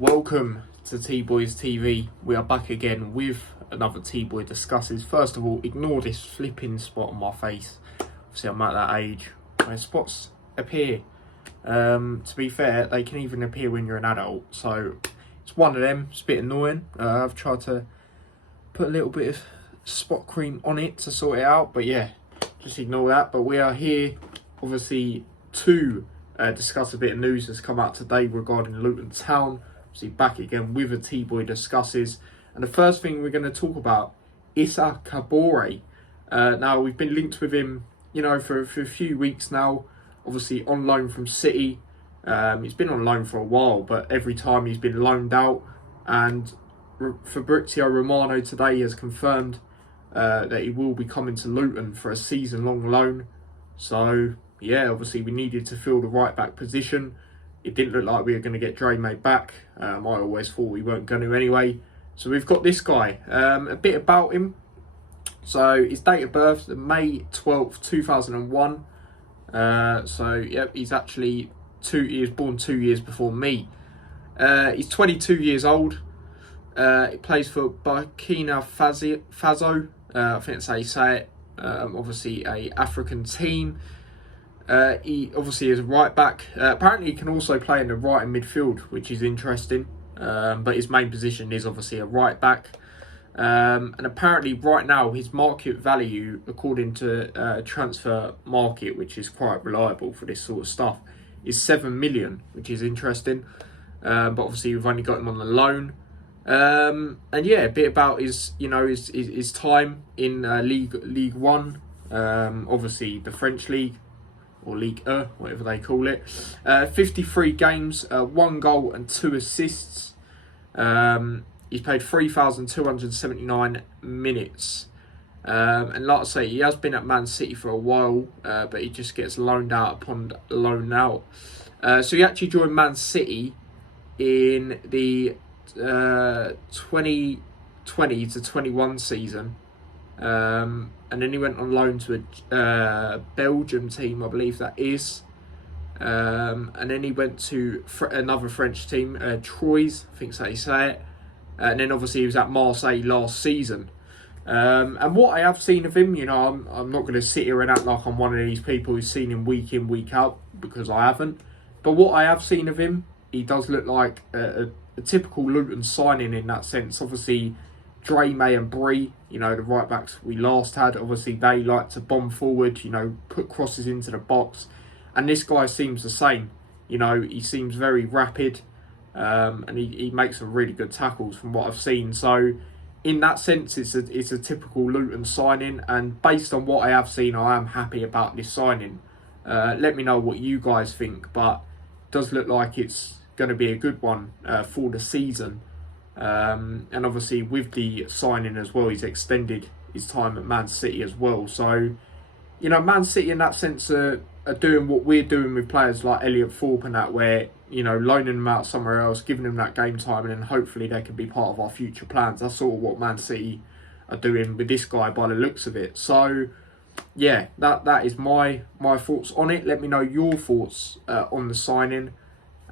Welcome to T-Boys TV. We are back again with another T-Boy Discusses. First of all, ignore this flipping spot on my face. Obviously, I'm at that age where spots appear. To be fair, they can even appear when you're an adult. So, it's one of them. It's a bit annoying. I've tried to put a little bit of spot cream on it to sort it out. But yeah, just ignore that. But we are here, obviously, to discuss a bit of news that's come out today regarding Luton Town. Obviously back again with a T-Boy Discusses. And the first thing we're going to talk about, Issa Kaboré. Now, we've been linked with him, for a few weeks now. Obviously on loan from City. He's been on loan for a while, but every time he's been loaned out. And Fabrizio Romano today has confirmed that he will be coming to Luton for a season-long loan. So, yeah, obviously we needed to fill the right-back position. It didn't look like we were going to get Dre made back. I always thought we weren't going to anyway. So we've got this guy. A bit about him. So his date of birth, May 12th, 2001. Yep, he's actually he was born 2 years before me. He's 22 years old. He plays for Burkina Faso. I think that's how you say it. Obviously a African team. He obviously is a right back. Apparently he can also play in the right and midfield, which is interesting. But his main position is obviously a right back. And apparently right now his market value, according to Transfer Market, which is quite reliable for this sort of stuff, is 7 million, which is interesting. But obviously we've only got him on the loan. And yeah, a bit about his time in League One. Obviously the French league, or Ligue 1, whatever they call it. 53 games, 1 goal and 2 assists. He's played 3,279 minutes. And like I say, he has been at Man City for a while, but he just gets loaned out upon loan out. So he actually joined Man City in the 2020 to 21 season. And then he went on loan to a Belgium team, I believe that is. And then he went to another French team, Troyes, I think that's how you say it. And then obviously he was at Marseille last season. And what I have seen of him, I'm not going to sit here and act like I'm one of these people who's seen him week in, week out, because I haven't. But what I have seen of him, he does look like a typical Luton signing in that sense. Obviously, Dre, May and Bree, the right backs we last had, obviously they like to bomb forward, put crosses into the box. And this guy seems the same. He seems very rapid, and he makes some really good tackles from what I've seen. So in that sense, it's a typical Luton signing. And based on what I have seen, I am happy about this signing. Let me know what you guys think, but it does look like it's going to be a good one for the season. And obviously with the signing as well, he's extended his time at Man City as well. So, Man City in that sense are doing what we're doing with players like Elliot Thorpe and that, where, loaning them out somewhere else, giving them that game time, and then hopefully they can be part of our future plans. That's sort of what Man City are doing with this guy by the looks of it. So, yeah, that is my thoughts on it. Let me know your thoughts on the signing.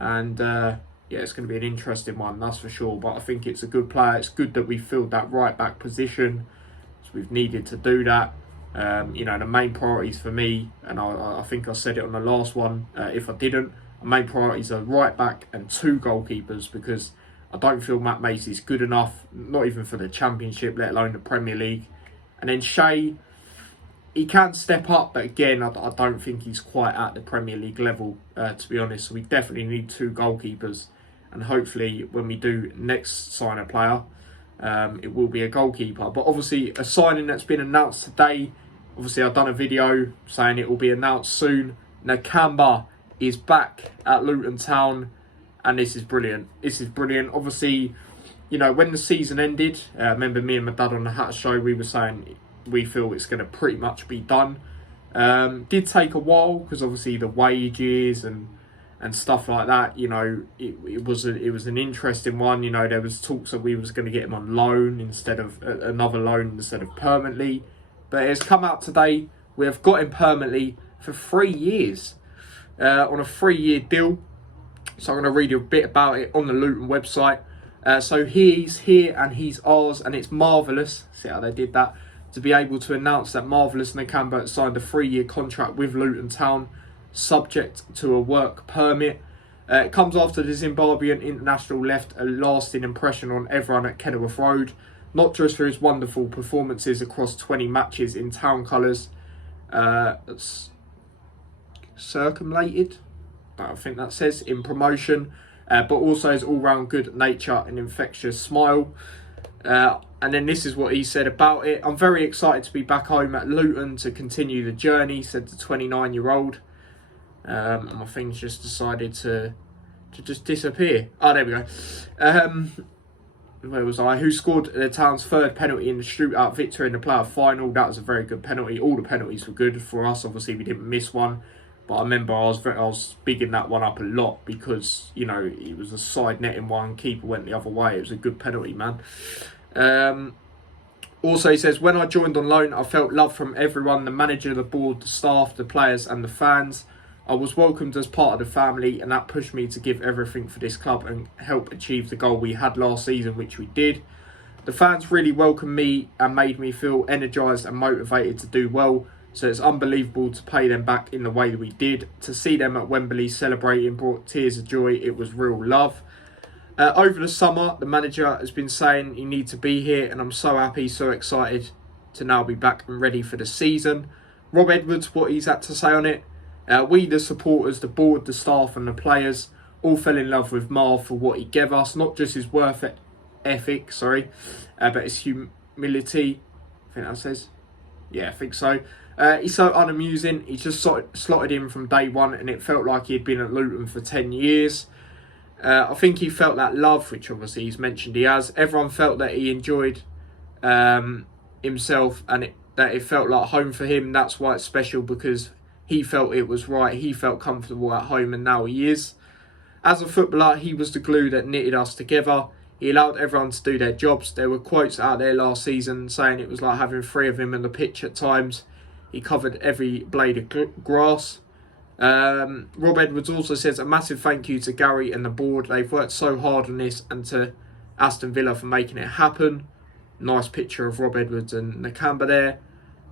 And yeah, it's going to be an interesting one, that's for sure. But I think it's a good player. It's good that we filled that right back position. So we've needed to do that. The main priorities for me, and I think I said it on the last one, if I didn't, the main priorities are right back and 2 goalkeepers, because I don't feel Matt Macey's good enough, not even for the Championship, let alone the Premier League. And then Shea, he can step up, but again, I don't think he's quite at the Premier League level, to be honest. So we definitely need 2 goalkeepers. And hopefully when we do next sign a player, it will be a goalkeeper. But obviously a signing that's been announced today, obviously I've done a video saying it will be announced soon. Nakamba is back at Luton Town, and this is brilliant. This is brilliant. Obviously, when the season ended, remember me and my dad on the Hat Show, we were saying we feel it's going to pretty much be done. Did take a while because obviously the wages and stuff like that. It was an interesting one. There was talks that we was going to get him on loan instead of another loan instead of permanently. But it's come out today. We have got him permanently for 3 years on a 3-year deal. So I'm going to read you a bit about it on the Luton website. So he's here and he's ours, and it's marvellous. See how they did that? To be able to announce that Marvellous Nakamba signed a 3-year contract with Luton Town, subject to a work permit. It comes after the Zimbabwean international left a lasting impression on everyone at Kenilworth Road, not just for his wonderful performances across 20 matches in town colours, circumlated, I think that says, in promotion, but also his all-round good nature and infectious smile. And then this is what he said about it. I'm very excited to be back home at Luton to continue the journey, said the 29-year-old. And my thing's just decided to just disappear. Oh, there we go. Where was I? Who scored the town's third penalty in the shootout victory in the playoff final? That was a very good penalty. All the penalties were good for us. Obviously, we didn't miss one. But I remember I was bigging that one up a lot because, you know, it was a side netting one. Keeper went the other way. It was a good penalty, man. Also, he says, when I joined on loan, I felt love from everyone, the manager, the board, the staff, the players and the fans. I was welcomed as part of the family, and that pushed me to give everything for this club and help achieve the goal we had last season, which we did. The fans really welcomed me and made me feel energised and motivated to do well. So it's unbelievable to pay them back in the way that we did. To see them at Wembley celebrating brought tears of joy. It was real love. Over the summer, the manager has been saying you need to be here, and I'm so happy, so excited to now be back and ready for the season. Rob Edwards, what he's had to say on it. We, the supporters, the board, the staff and the players all fell in love with Marv for what he gave us. Not just his work ethic, but his humility. I think that says. Yeah, I think so. He's so unamusing. He just slotted in from day one, and it felt like he had been at Luton for 10 years. I think he felt that love, which obviously he's mentioned he has. Everyone felt that he enjoyed himself, and that it felt like home for him. That's why it's special, because he felt it was right. He felt comfortable at home, and now he is. As a footballer, he was the glue that knitted us together. He allowed everyone to do their jobs. There were quotes out there last season saying it was like having 3 of him on the pitch at times. He covered every blade of grass. Rob Edwards also says a massive thank you to Gary and the board. They've worked so hard on this, and to Aston Villa for making it happen. Nice picture of Rob Edwards and Nakamba there.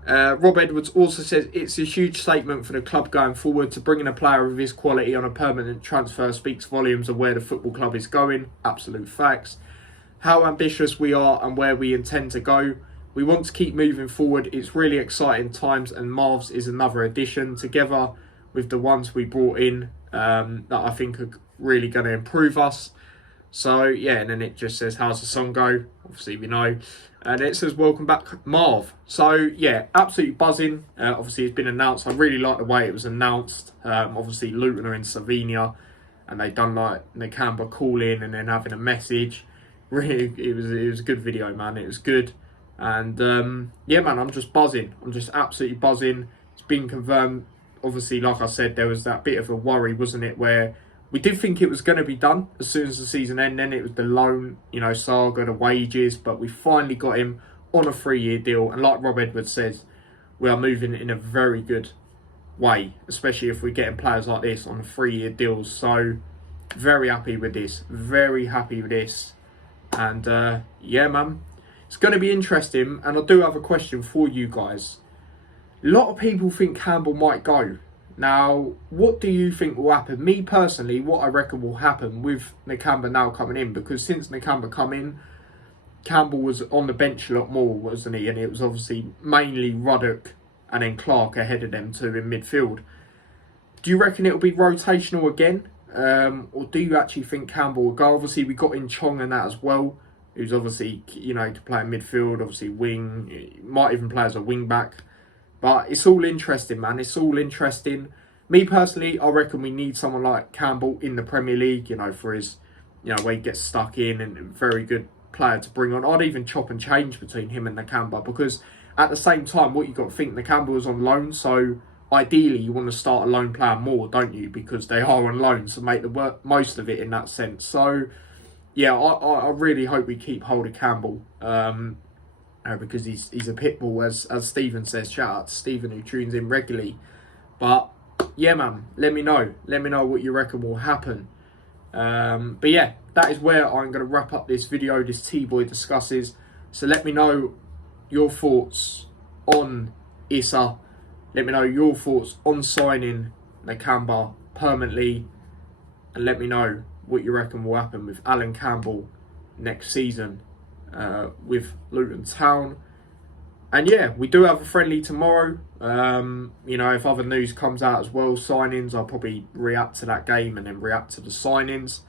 Rob Edwards also says it's a huge statement for the club going forward. To bring in a player of his quality on a permanent transfer speaks volumes of where the football club is going. Absolute facts. How ambitious we are and where we intend to go. We want to keep moving forward. It's really exciting times, and Marv's is another addition together with the ones we brought in that I think are really going to improve us. So, yeah, and then it just says, how's the song go? Obviously, we know. And it says, welcome back, Marv. So, yeah, absolutely buzzing. Obviously, it's been announced. I really like the way it was announced. Obviously, Luton are in Slovenia, and they done like Nakamba calling and then having a message. Really, it was a good video, man. It was good. And, yeah, man, I'm just buzzing. I'm just absolutely buzzing. It's been confirmed. Obviously, like I said, there was that bit of a worry, wasn't it, where we did think it was going to be done as soon as the season ended. Then it was the loan, saga, the wages. But we finally got him on a 3-year deal. And like Rob Edwards says, we are moving in a very good way, especially if we're getting players like this on 3-year deals. So, very happy with this. Very happy with this. And, yeah, man, it's going to be interesting. And I do have a question for you guys. A lot of people think Campbell might go. Now, what do you think will happen? Me personally, what I reckon will happen with Nakamba now coming in, because since Nakamba come in, Campbell was on the bench a lot more, wasn't he? And it was obviously mainly Ruddock and then Clark ahead of them two in midfield. Do you reckon it'll be rotational again? Or do you actually think Campbell will go? Obviously, we got in Chong and that as well, who's obviously, to play in midfield, obviously wing, might even play as a wing back. But it's all interesting, man. It's all interesting. Me personally, I reckon we need someone like Campbell in the Premier League, for his, where he gets stuck in, and a very good player to bring on. I'd even chop and change between him and Nakamba, because at the same time, what you've got to think, Nakamba was on loan, so ideally you want to start a loan player more, don't you? Because they are on loan, so make the most of it in that sense. So, yeah, I really hope we keep hold of Campbell. Because he's a pit bull, as Stephen says. Shout out to Stephen, who tunes in regularly. But yeah, man, let me know what you reckon will happen. But yeah, that is where I'm going to wrap up this video, this T-Boy discusses. So let me know your thoughts on Issa. Let me know your thoughts on signing Nakamba permanently. And let me know what you reckon will happen with Alan Campbell next season with Luton Town. And yeah, we do have a friendly tomorrow. You know, if other news comes out as well, signings, I'll probably react to that game and then react to the signings.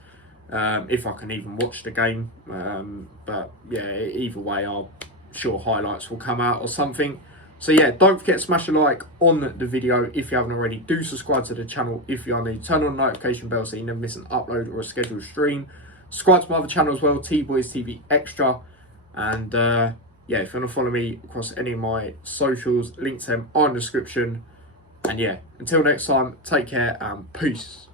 If I can even watch the game. But yeah, either way, I'm sure highlights will come out or something. So yeah, don't forget to smash a like on the video if you haven't already. Do subscribe to the channel if you are new. Turn on the notification bell so you never miss an upload or a scheduled stream. Subscribe to my other channel as well, T-Boys TV Extra. And yeah, if you want to follow me across any of my socials, links to them are in the description. And yeah, until next time, take care and peace.